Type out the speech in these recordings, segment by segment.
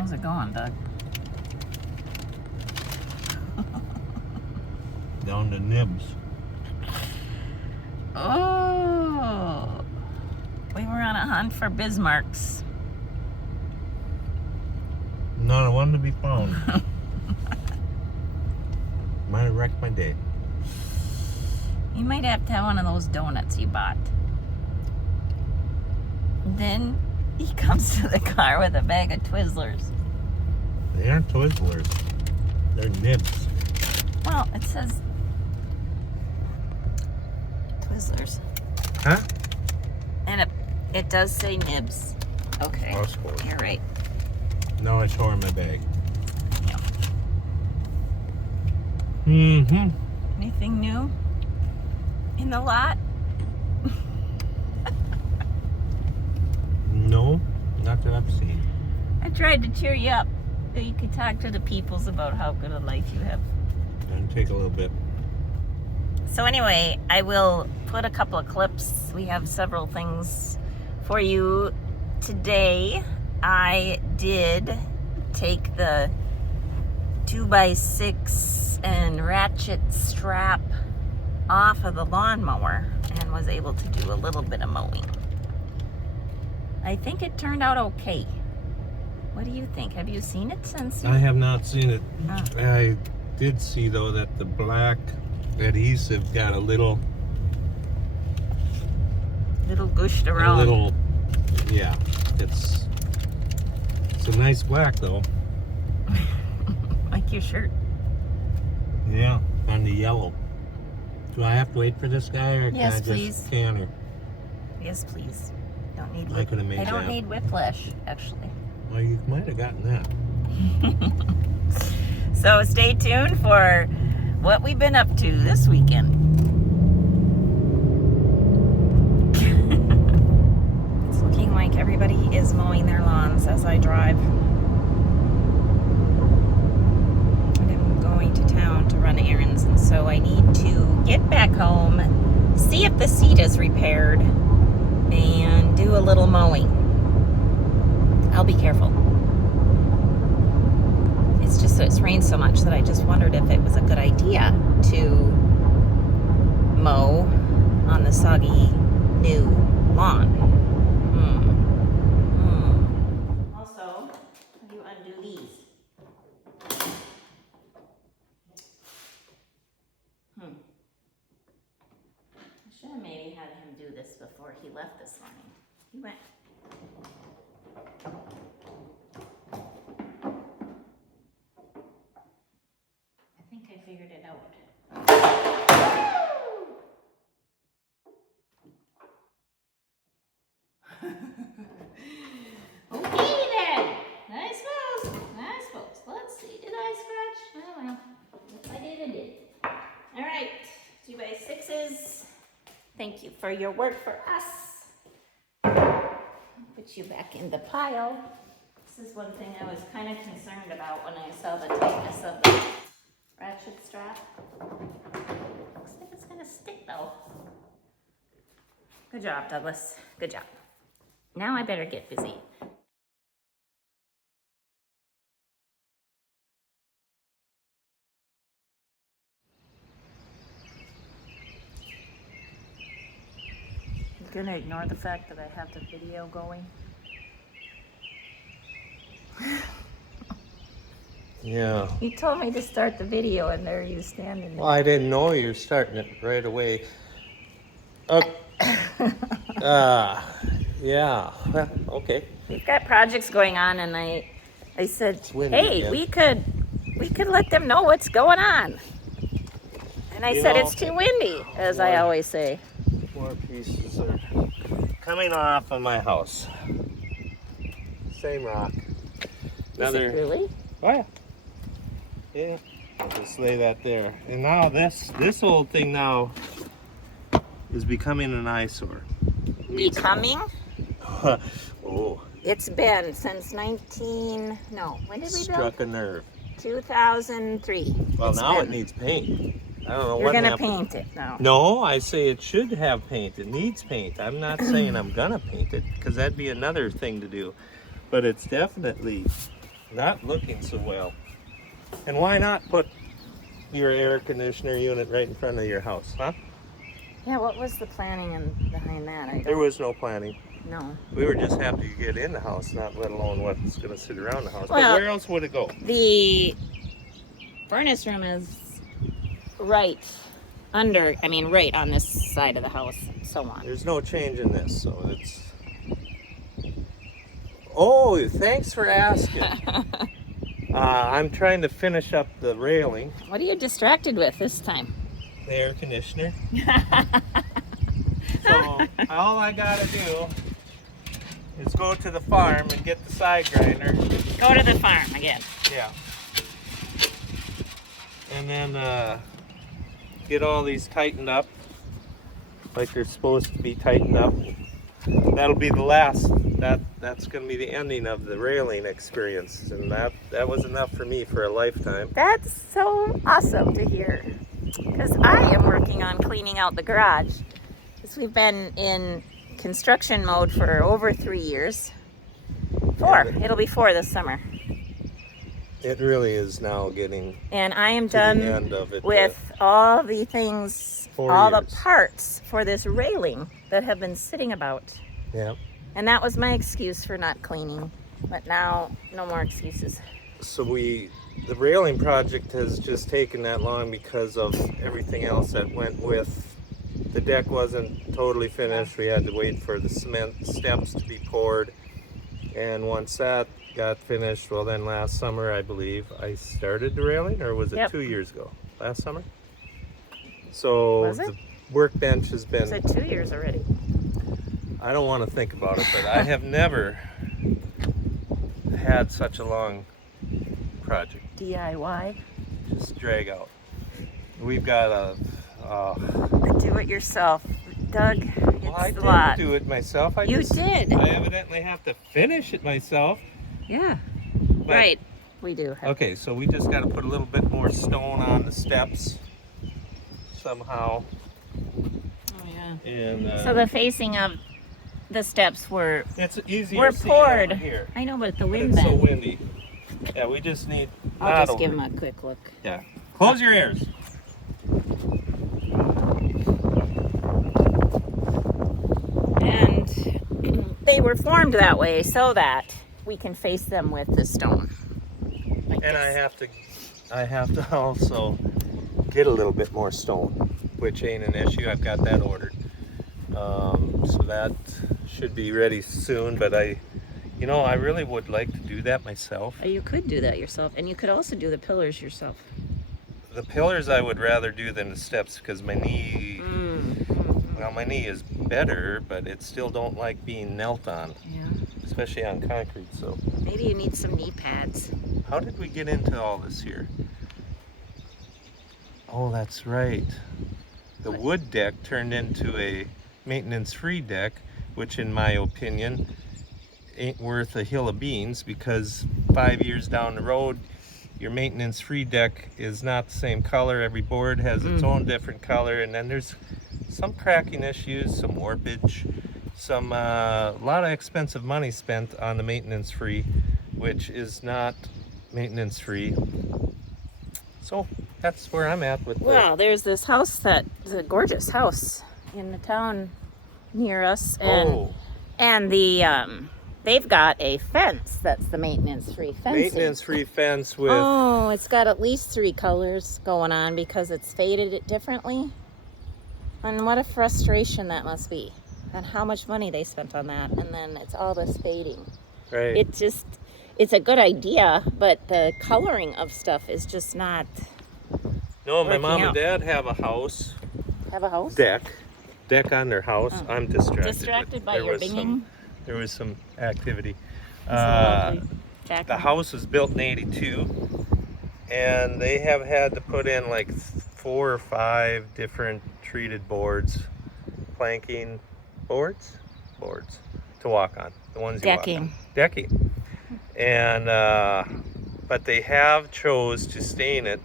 How's it going, Doug? Down to nibs. Oh, we were on a hunt for Bismarcks. Not a one to be found. Might have wrecked my day. You might have to have one of those donuts you bought. Then he comes to the car with a bag of Twizzlers. They aren't Twizzlers. They're nibs. Well, it says Twizzlers. Huh? And it does say nibs. Okay. I suppose. You're right. No, I tore in my bag. Yeah. Mm-hmm. Anything new in the lot? No, not that I've seen. I tried to cheer you up so you could talk to the peoples about how good a life you have. It'll take a little bit. So anyway, I will put a couple of clips. We have several things for you today. I did take the 2x6 and ratchet strap off of the lawnmower and was able to do a little bit of mowing. I think it turned out okay. What do you think? Have you seen it since? I have not seen it. Oh. I did see though that the black adhesive got a little Gushed around. Yeah. It's a nice black though. Like your shirt. Yeah, on the yellow. Do I have to wait for this guy or Yes, can I please. just canter? Yes, please. Don't need. I could have made I don't that. need whiplash, actually. Well, you might have gotten that. So stay tuned for what we've been up to this weekend. It's looking like everybody is mowing their lawns as I drive. I'm going to town to run errands, and so I need to get back home, see if the seat is repaired, and do a little mowing. I'll be careful. It's just that it's rained so much that I just wondered if it was a good idea to mow on the soggy new lawn. Also, you undo these. I should have maybe had him do this before he left this morning. He went. I think I figured it out. Okay then. I suppose. Let's see. Did I scratch? Oh well. If I did, I did. All right. 2x6s. Thank you for your work for us. I'll put you back in the pile. This is one thing I was kind of concerned about when I saw the tightness of the ratchet strap. Looks like it's gonna stick though. Good job, Douglas. Good job. Now I better get busy. Gonna ignore the fact that I have the video going. Yeah. You told me to start the video and there you standing there. Well, I didn't know you were starting it right away. Yeah. Okay. We've got projects going on and I said, windy hey, again. we could let them know what's going on. And I said, it's too windy, as I always say. More pieces are coming off of my house. Same rock. Is it really? Oh yeah. Yeah. I'll just lay that there. And now this old thing now is becoming an eyesore. Becoming? Oh. It's been since when did we build? Struck a nerve. 2003. Well, It's now been. it needs paint. I don't know You're what gonna happened. paint it now. No, I say it should have paint. It needs paint. I'm not saying I'm gonna paint it because that'd be another thing to do. But it's definitely not looking so well. And why not put your air conditioner unit right in front of your house, huh? Yeah, what was the planning behind that? There was no planning. No. We were just happy to get in the house, not let alone what's going to sit around the house. Well, but where else would it go? The furnace room is right on this side of the house, and so on. There's no change in this, so it's... Oh, thanks for asking. I'm trying to finish up the railing. What are you distracted with this time? The air conditioner. So all I gotta do is go to the farm and get the side grinder. Go to the farm again. Yeah. And then get all these tightened up like they're supposed to be tightened up. That'll be the last. That's going to be the ending of the railing experience, and that was enough for me for a lifetime. That's so awesome to hear, because I am working on cleaning out the garage. Because we've been in construction mode for over 3 years. 4. It'll be 4 this summer. It really is now getting. And I am to the done end of it, with all the things, 4 all years. the parts for this railing that have been sitting about. Yeah. And that was my excuse for not cleaning. But now, no more excuses. So the railing project has just taken that long because of everything else that went with. The deck wasn't totally finished. We had to wait for the cement steps to be poured. And once that got finished, well then last summer, I believe, I started the railing, or was it 2 years ago? Last summer? So Was it? the workbench has been... Is it 2 years already? I don't want to think about it, but I have never had such a long project. DIY? Just drag out. We've got a... Do it yourself. Doug, it's well, I a didn't lot. do it myself. You did. I evidently have to finish it myself. Yeah. But- Right. We do. Okay, so we just got to put a little bit more stone on the steps somehow. Oh, yeah. And So the facing of the steps were easier seeing poured. over here. I know, but the But wind it's so bent. windy. Yeah, we just need. I'll not just give over- him a quick look. Yeah. Close your ears. And they were formed that way so that we can face them with the stone. Like And this. I have to also get a little bit more stone, which ain't an issue. I've got that ordered. So that should be ready soon, but I really would like to do that myself. You could do that yourself, and you could also do the pillars yourself. The pillars I would rather do than the steps because my knee, Mm-hmm. well, my knee is better, but it still don't like being knelt on, Yeah. especially on concrete. So Maybe you need some knee pads. how did we get into all this here? Oh, that's right. The wood deck turned into a maintenance-free deck, which in my opinion ain't worth a hill of beans because 5 years down the road, your maintenance-free deck is not the same color. Every board has its own different color, and then there's some cracking issues, some warpage, some a lot of expensive money spent on the maintenance-free, which is not maintenance-free. So that's where I'm at with Well, there's this house that is a gorgeous house in the town near us, and and the they've got a fence that's the maintenance-free fence. maintenance-free fence with Oh, it's got at least 3 colors going on because it's faded it differently. And what a frustration that must be. And how much money they spent on that, and then it's all this fading. right. It's a good idea, but the coloring of stuff is just not. No, my working mom out. and dad have a house Have a house? deck on their house. Oh. I'm distracted. Distracted by There your was binging? There was some activity. That's lovely. The house was built in '82, and they have had to put in like 4 or 5 different treated boards, planking boards to walk on. The ones you walk on. Decking. And but they have chose to stain it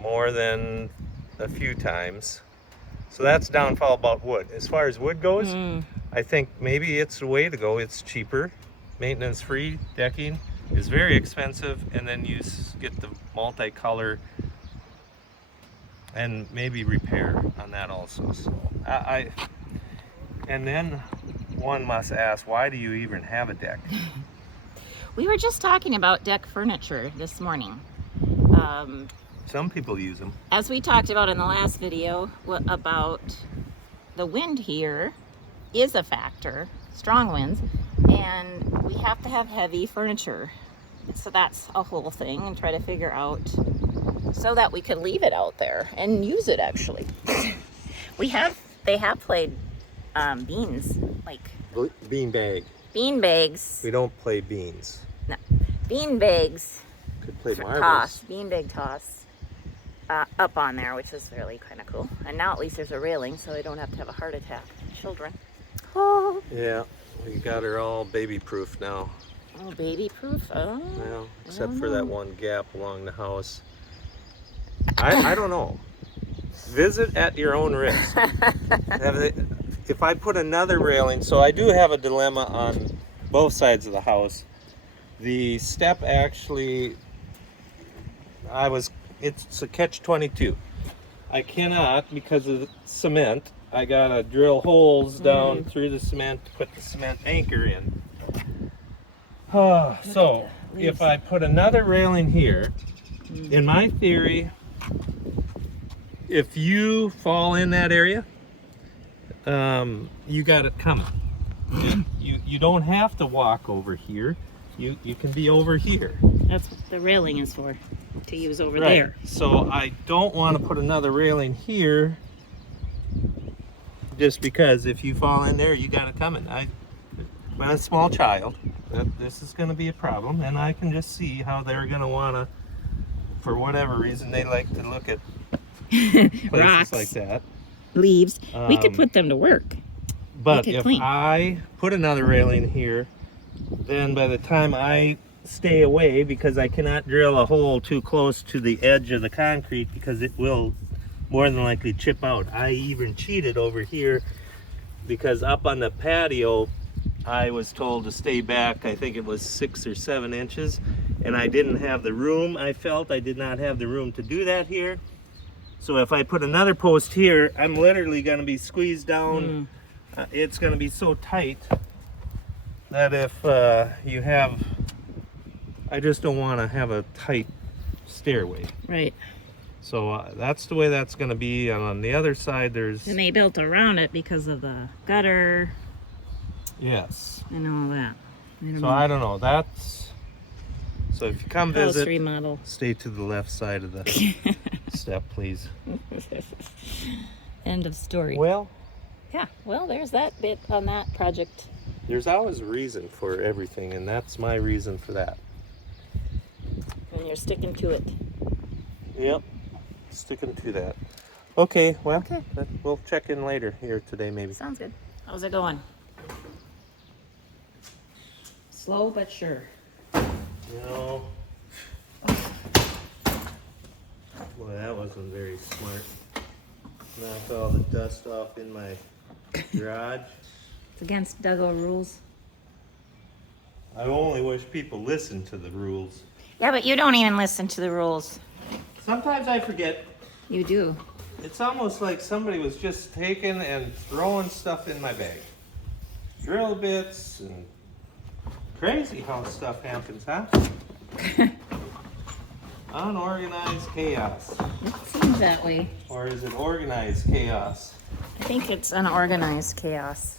more than a few times. So that's downfall about wood. As far as wood goes, I think maybe it's the way to go. It's cheaper, maintenance-free decking. is very expensive, and then you get the multicolor and maybe repair on that also. So and then one must ask, why do you even have a deck? We were just talking about deck furniture this morning. Some people use them. As we talked about in the last video, about the wind here is a factor, strong winds, and we have to have heavy furniture. So that's a whole thing, and try to figure out so that we could leave it out there and use it actually. They have played beans, like Bean bag. bean bags. We don't play beans. No, bean bags. Could play marbles. Toss, bean bag toss, up on there, which is really kind of cool. And now at least there's a railing, so they don't have to have a heart attack. Children. Oh. Yeah, we got her all baby proof now. Oh, baby proof. Oh. Well, except for that one gap along the house. I don't know. Visit at your own risk. If I put another railing, so I do have a dilemma on both sides of the house. The step actually, it's a catch-22. I cannot, because of the cement, I gotta drill holes down through the cement to put the cement anchor in. So, if I put another railing here, in my theory, if you fall in that area, you got it coming. You don't have to walk over here. You can be over here. That's what the railing is for, to use over there. So I don't want to put another railing here, just because if you fall in there, you got it coming. I'm a small child. This is going to be a problem, and I can just see how they're going to want to, for whatever reason, they like to look at places Rocks, like that. leaves. We could put them to work. But if I put another railing here, then by the time I stay away, because I cannot drill a hole too close to the edge of the concrete because it will more than likely chip out. I even cheated over here because up on the patio I was told to stay back, I think it was 6 or 7 inches, and I didn't have the room. I felt I did not have the room to do that here. So if I put another post here, I'm literally going to be squeezed down. It's going to be so tight that if you have, I just don't want to have a tight stairway. Right. So that's the way that's going to be. And on the other side, there's... And they built around it because of the gutter. Yes. And all that. I don't know. That's... So if you come visit, remodel. Stay to the left side of the step, please. End of story. Well... Yeah, well, there's that bit on that project. There's always a reason for everything, and that's my reason for that. And you're sticking to it. Yep, sticking to that. Okay, well, we'll check in later here today, maybe. Sounds good. How's it going? Slow but sure. You know, boy, that wasn't very smart. Knocked all the dust off in my garage. It's against Dougo rules. I only wish people listened to the rules. Yeah, but you don't even listen to the rules. Sometimes I forget. You do. It's almost like somebody was just taking and throwing stuff in my bag. Drill bits and crazy how stuff happens, huh? Unorganized chaos. It seems that way. Or is it organized chaos? I think it's unorganized chaos.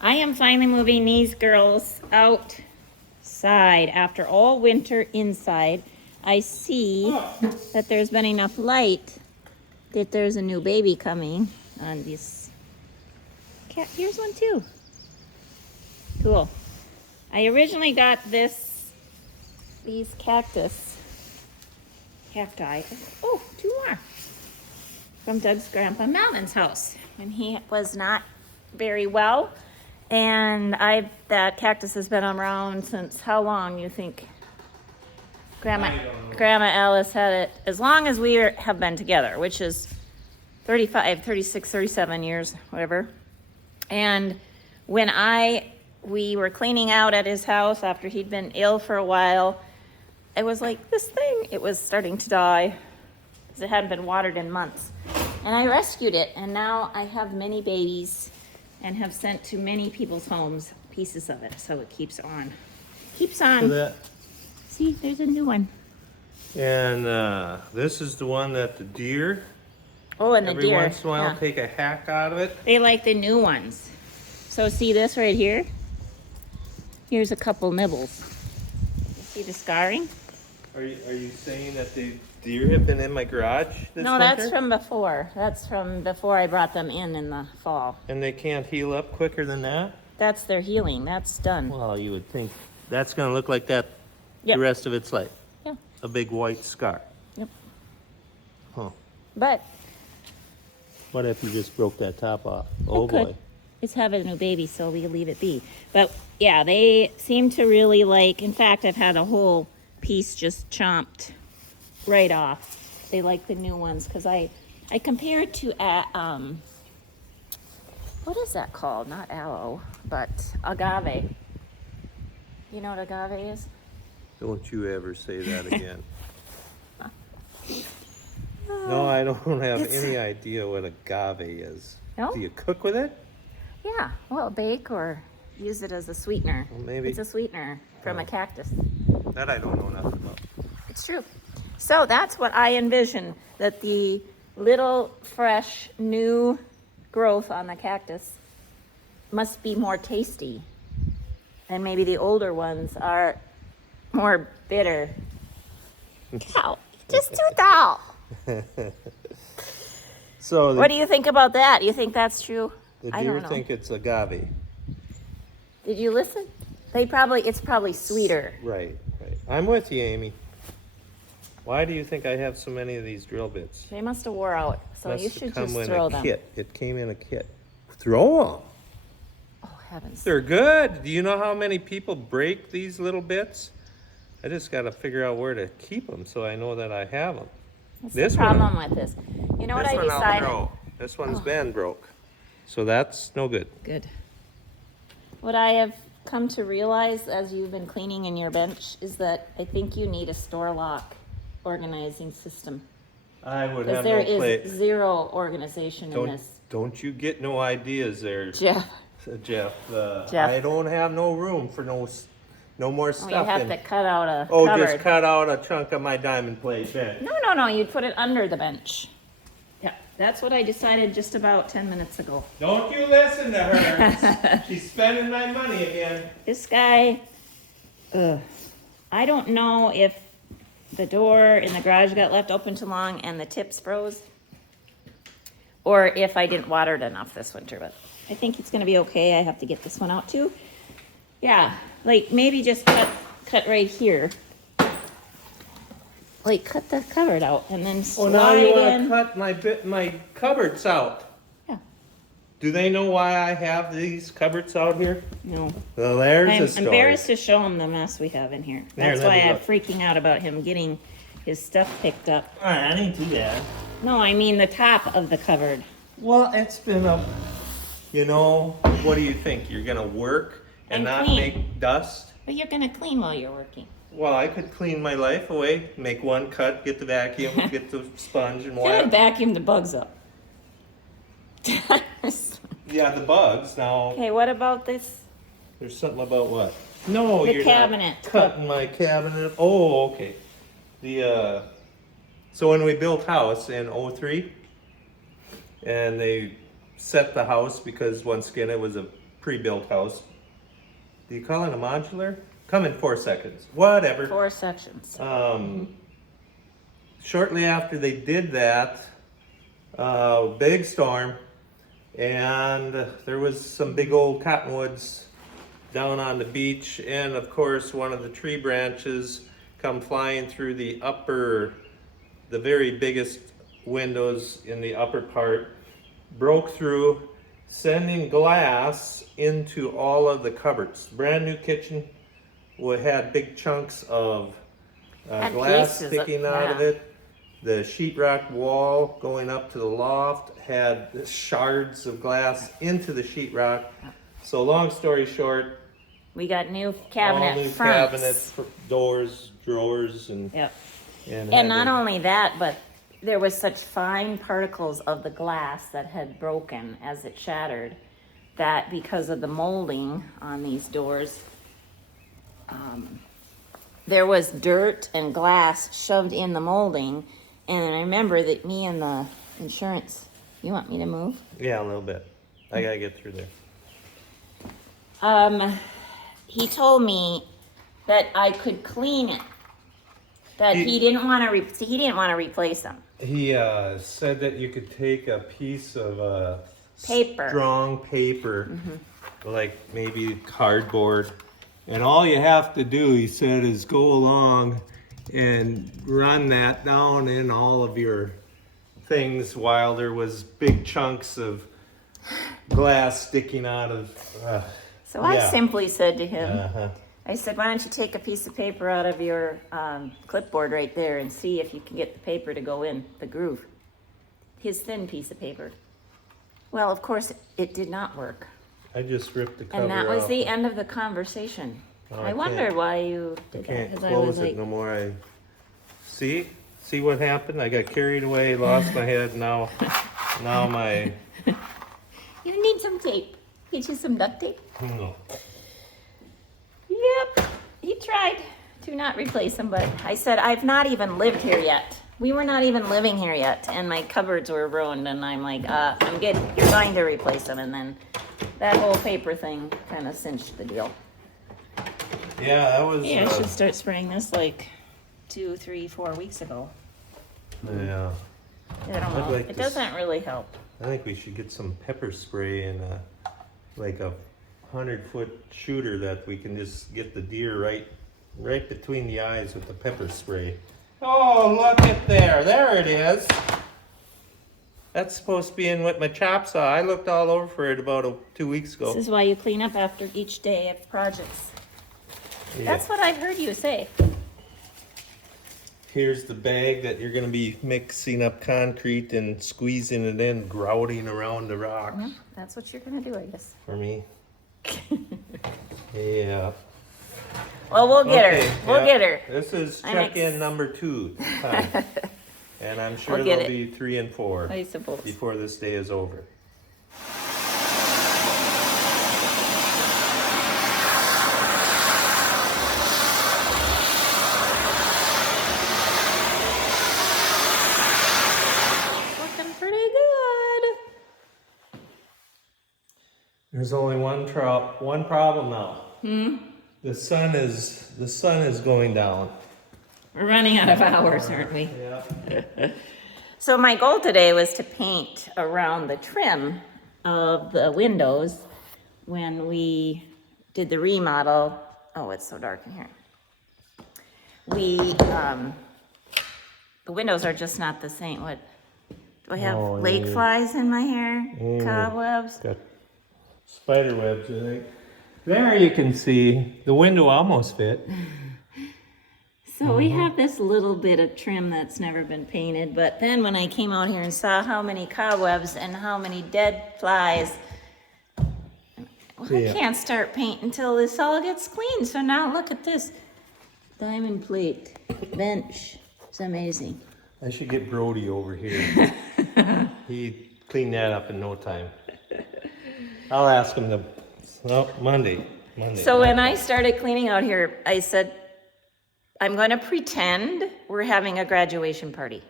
I am finally moving these girls outside after all winter inside. I see that there's been enough light that there's a new baby coming on this cat. Here's one too. Cool. I originally got these cacti. Oh, 2 more. From Doug's grandpa Melvin's house when he was not very well. And that cactus has been around since how long you think? Grandma Alice had it as long as we have been together, which is 35, 36, 37 years, whatever. And when I we were cleaning out at his house after he'd been ill for a while, I was like, this thing, it was starting to die because it hadn't been watered in months. And I rescued it, and now I have many babies and have sent to many people's homes pieces of it, so it keeps on. Keeps on. So that, See, there's a new one. and this is the one that the deer, Oh, and the every deer. once in a while, Yeah. take a hack out of it. They like the new ones. So see this right here? Here's a couple nibbles. You see the scarring? Are you saying that the deer have been in my garage this No, winter? that's from before. That's from before I brought them in the fall. And they can't heal up quicker than that? That's their healing. That's done. Well, you would think that's going to look like that Yep. the rest of its life. Yeah. A big white scar. Yep. Huh. But What if you just broke that top off? Oh could. boy. It's having a new baby, so we leave it be. But yeah, they seem to really like, in fact, I've had a whole piece just chomped right off. They like the new ones because I compared to, what is that called? Not aloe, but agave. You know what agave is? Don't you ever say that again. No, I don't have It's- any idea what agave is. No? Do you cook with it? Yeah, well, bake or use it as a sweetener. Well, maybe. It's a sweetener from a cactus. That I don't know nothing about. It's true. So that's what I envision, that the little fresh new growth on the cactus must be more tasty. And maybe the older ones are more bitter. Cow, just too dull. So What do you think about that? You think that's true? the I deer don't know. think it's agave. Did you listen? It's probably sweeter. Right, right. I'm with you, Amy. Why do you think I have so many of these drill bits? They must have wore out, so Must you have should come just in throw a them. kit. It came in a kit. Throw them. Oh, heavens. They're good. Do you know how many people break these little bits? I just got to figure out where to keep them so I know that I have them. What's This the one- problem with this? You know what This I one I'll decided? throw. This one's Oh. been broke. So that's no good. Good. What I have come to realize as you've been cleaning in your bench is that I think you need a store lock organizing system. I would Because have there no play. is zero organization in this. Don't you get no ideas there, Jeff, Jeff. Jeff. I don't have no room for no more oh, stuff you have in. to cut out a Oh, cupboard. just cut out a chunk of my diamond plate bench. No, you'd put it under the bench. Yeah, that's what I decided just about 10 minutes ago. Don't you listen to her. She's spending my money again. This guy, I don't know if the door in the garage got left open too long and the tips froze, or if I didn't water it enough this winter, but I think it's gonna be okay. I have to get this one out too. Yeah, like maybe just cut right here. Like cut the cupboard out and then Oh, slide now you want in. to cut my cupboards out. Yeah, Do they know why I have these cupboards out here? no. Well, there's I'm a story. embarrassed to show him the mess we have in here. There, That's let why me I'm look. freaking out about him getting his stuff picked up. All right, I didn't do that. No, I mean the top of the cupboard. Well, it's been a, what do you think? You're gonna work and And not clean. make dust? But you're gonna clean while you're working. Well, I could clean my life away, make one cut, get the vacuum, get the sponge and You're gonna wipe. vacuum the bugs up. Yeah, the bugs. Now, Okay, what about this? there's something about what? No, The you're cabinet. not cutting my cabinet. Oh, okay. So when we built house in '03, and they set the house because once again it was a pre-built house. Do you call it a modular? Come in 4 seconds. Whatever. 4 sections. Shortly after they did that, big storm, and there was some big old cottonwoods down on the beach, and of course one of the tree branches come flying through the very biggest windows in the upper part, broke through, sending glass into all of the cupboards. Brand new kitchen had big chunks of Had glass pieces of- sticking out of yeah. it. The sheetrock wall going up to the loft had shards of glass into the sheetrock. So long story short, We got new All cabinet new fronts. cabinets, doors, drawers, and Yep. and, And not only that, but there was such fine particles of the glass that had broken as it shattered that because of the molding on these doors, there was dirt and glass shoved in the molding. And I remember that me and the insurance, you want me to move? Yeah, a little bit. I gotta get through there. He told me that I could clean it. That He- he didn't want to replace them. He said that you could take a piece of Paper. strong paper, like maybe cardboard, and all you have to do, he said, is go along and run that down in all of your things while there was big chunks of glass sticking out of. So I Yeah. simply said to him, Uh-huh. I said, why don't you take a piece of paper out of your clipboard right there and see if you can get the paper to go in the groove. His thin piece of paper. Well, of course, it did not work. I just ripped the cover And that was off. the end of the conversation. Oh, I I wondered can't- why you I did that. can't 'Cause I close was it like, no more. I see what happened. I got carried away, lost my head. Now my you need some tape. Get you some duct tape. no. Yep, he tried to not replace them, but I said, I've not even lived here yet. We were not even living here yet, and my cupboards were ruined, and I'm like, I'm good, you're going to replace them, and then that whole paper thing kind of cinched the deal. Yeah, that was. Yeah, I should start spraying this like 2, 3, 4 weeks ago. Yeah, I don't know, I'd like it to doesn't really help. I think we should get some pepper spray and like a 100-foot shooter that we can just get the deer right between the eyes with the pepper spray. Oh, look at there! There it is. That's supposed to be in with my chop saw. I looked all over for it about 2 weeks ago. This is why you clean up after each day of projects. Yeah. That's what I've heard you say. Here's the bag that you're going to be mixing up concrete and squeezing it in, grouting around the rocks Mhm, that's what you're gonna do, I guess. for me. Yeah. Well, we'll get Okay, her, we'll yeah. get her. This is I'm check-in number 2 time. And I'm sure We'll get there'll it. be 3 and 4 I suppose. before this day is over. Looking pretty good. There's only one problem now. The sun is going down. We're running out of hours, aren't we? Yeah. So my goal today was to paint around the trim of the windows when we did the remodel. Oh, it's so dark in here. The windows are just not the same. What, do I have Oh, lake yeah. flies in my hair? Cobwebs? Got spider webs, I think. There you can see the window almost fit. So we have this little bit of trim that's never been painted, but then when I came out here and saw how many cobwebs and how many dead flies, well, Yeah. I can't start paint until this all gets clean. So now look at this diamond plate bench. It's amazing. I should get Brody over here. He cleaned that up in no time. I'll ask him Monday. So when I started cleaning out here, I said, I'm going to pretend we're having a graduation party.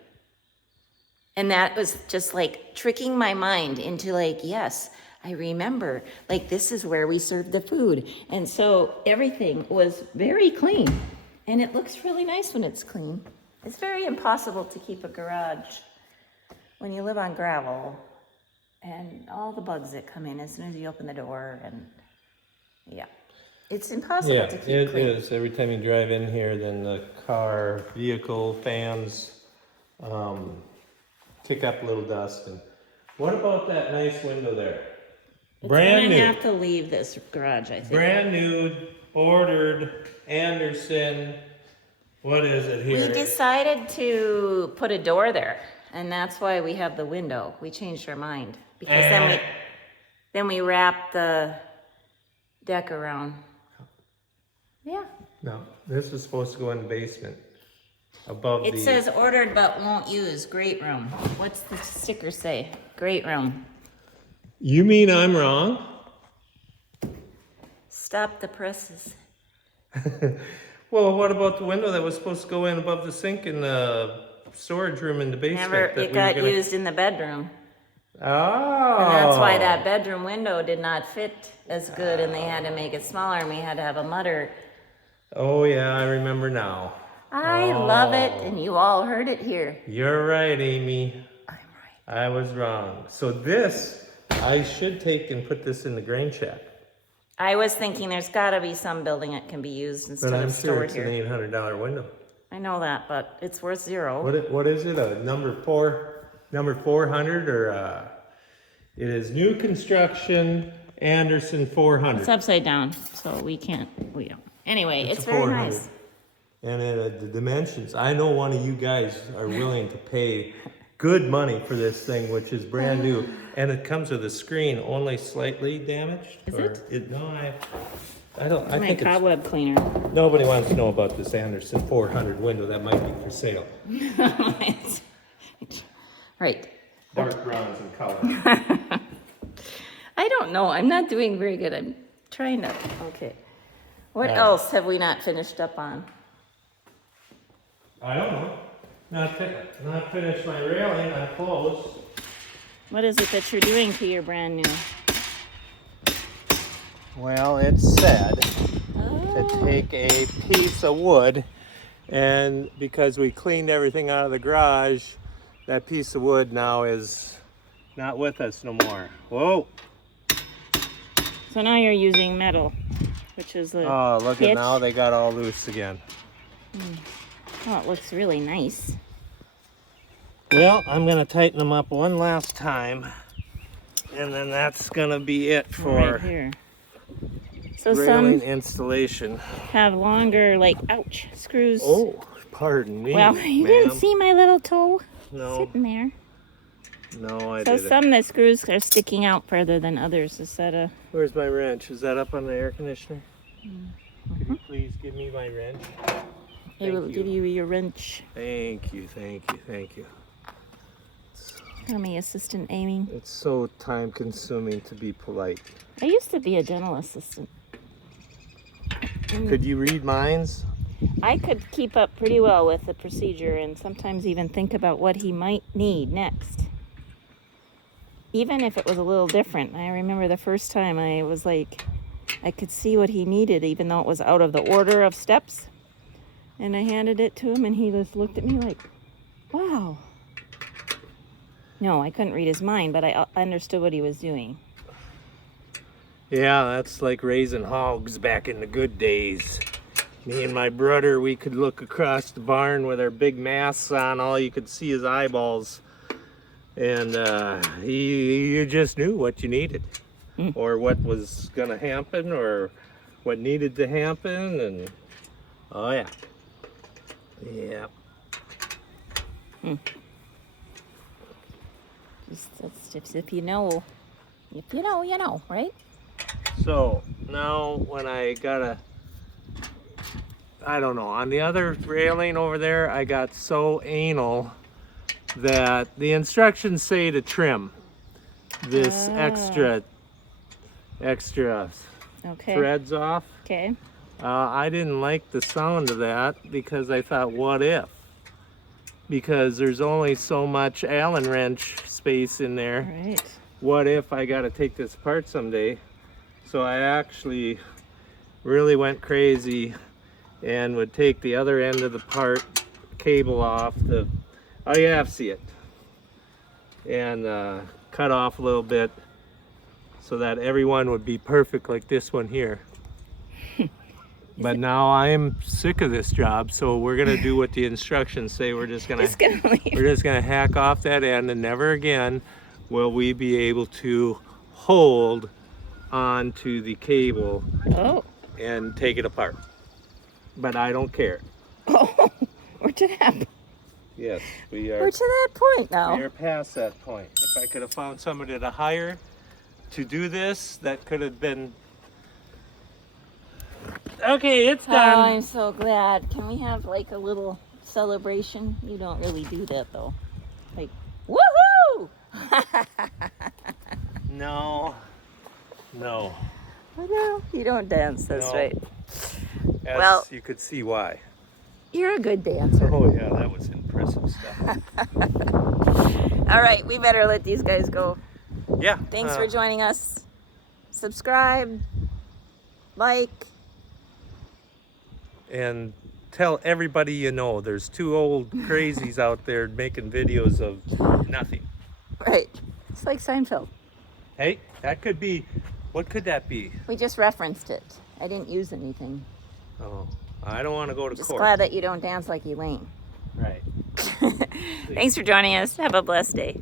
And that was just like tricking my mind into like, yes, I remember, like this is where we served the food. And so everything was very clean. And it looks really nice when it's clean. It's very impossible to keep a garage when you live on gravel and all the bugs that come in as soon as you open the door. And yeah, it's impossible Yeah, to keep it clean. is. Every time you drive in here, then the car, vehicle, fans kick up a little dust. And what about that nice window there? Brand I'm new. gonna have to leave this garage, I think. Brand new, ordered, Anderson. What is it We here? decided to put a door there, and that's why we have the window. We changed our mind because then we wrapped the deck around. Yeah. No, this was supposed to go in the basement. Above It the... says ordered but won't use. Great room. What's the sticker say? Great room. You mean I'm wrong? Stop the presses. Well, what about the window that was supposed to go in above the sink in the storage room in the basement? Never, that it we were got gonna... used in the bedroom. Oh. And that's why that bedroom window did not fit as good and they had to make it smaller and we had to have a mutter. Oh yeah, I remember now. I love it and you all heard it here. You're right, Amy. I'm right. I was wrong. So this, I should take and put this in the grain shack. I was thinking there's gotta be some building that can be used instead But I'm of sure stored it's here. an $800 window. I know that, but it's worth zero. What is it? A number 400 or it is new construction Anderson 400. It's upside down, so we don't. Anyway, it's a very 400. nice. And the dimensions, I know one of you guys are willing to pay good money for this thing, which is brand new. And it comes with a screen only slightly damaged. Is it? No, I don't. I My think cobweb cleaner. nobody wants to know about this Anderson 400 window that might be for sale. Right. Dark browns in color. I don't know. I'm not doing very good. I'm trying to. Okay. What else have we not finished up on? I don't know. Not finished my railing. Not closed. What is it that you're doing to your brand new? Well, it's said to take a piece of wood, and because we cleaned everything out of the garage, that piece of wood now is not with us no more. Whoa! So now you're using metal, which is the Oh, look hitch. at now they got all loose again. Oh, it looks really nice. Well, I'm gonna tighten them up one last time, and then that's gonna be it for Right here. So railing some installation. have longer, like, ouch, screws. Oh, pardon me. Well, you didn't see my little toe No, sitting there. no, I So didn't. some the screws are sticking out further than others. Is that a... Where's my wrench? Is that up on the air conditioner? Could you please give me my wrench? I will give you your wrench. Thank you, thank you, thank you. I'm my assistant aiming. It's so time consuming to be polite. I used to be a dental assistant. Could you read minds? I could keep up pretty well with the procedure and sometimes even think about what he might need next. Even if it was a little different. I remember the first time I was like, I could see what he needed even though it was out of the order of steps. And I handed it to him and he just looked at me like, wow. No, I couldn't read his mind, but I understood what he was doing. Yeah, that's like raising hogs back in the good days. Me and my brother, we could look across the barn with our big masks on. All you could see is eyeballs. And you just knew what you needed. Or what was going to happen or what needed to happen. And oh, yeah. Yeah. Just if you know, you know, right? So now when I don't know, on the other railing over there, I got so anal that the instructions say to trim this extra Okay. threads off. Okay. I didn't like the sound of that because I thought, what if? Because there's only so much Allen wrench space in there. Right. What if I got to take this apart someday? So I actually really went crazy and would take the other end of the part cable off the, oh yeah, I see it, and cut off a little bit so that everyone would be perfect like this one here. But now I am sick of this job, so we're gonna do what the instructions say. We're just gonna hack off that end, and never again will we be able to hold onto the cable and take it apart. But I don't care. Oh, we're to that. Yes, we are. We're to that point now. We are past that point. If I could have found somebody to hire to do this, that could have been. Okay, it's Oh, done. I'm so glad. Can we have like a little celebration? You don't really do that though. Like, woohoo! No. No. No, you don't dance. That's No. right. As Well- you could see why. You're a good dancer. Oh yeah, that was impressive stuff. All right, we better let these guys go. Yeah. Thanks for joining us. Subscribe, like. And tell everybody you know there's two old crazies out there making videos of nothing. Right. It's like Seinfeld. Hey, that could be, what could that be? We just referenced it. I didn't use anything. Oh, I don't want to go to Just court. glad that you don't dance like Elaine. Right. Thanks for joining us. Have a blessed day.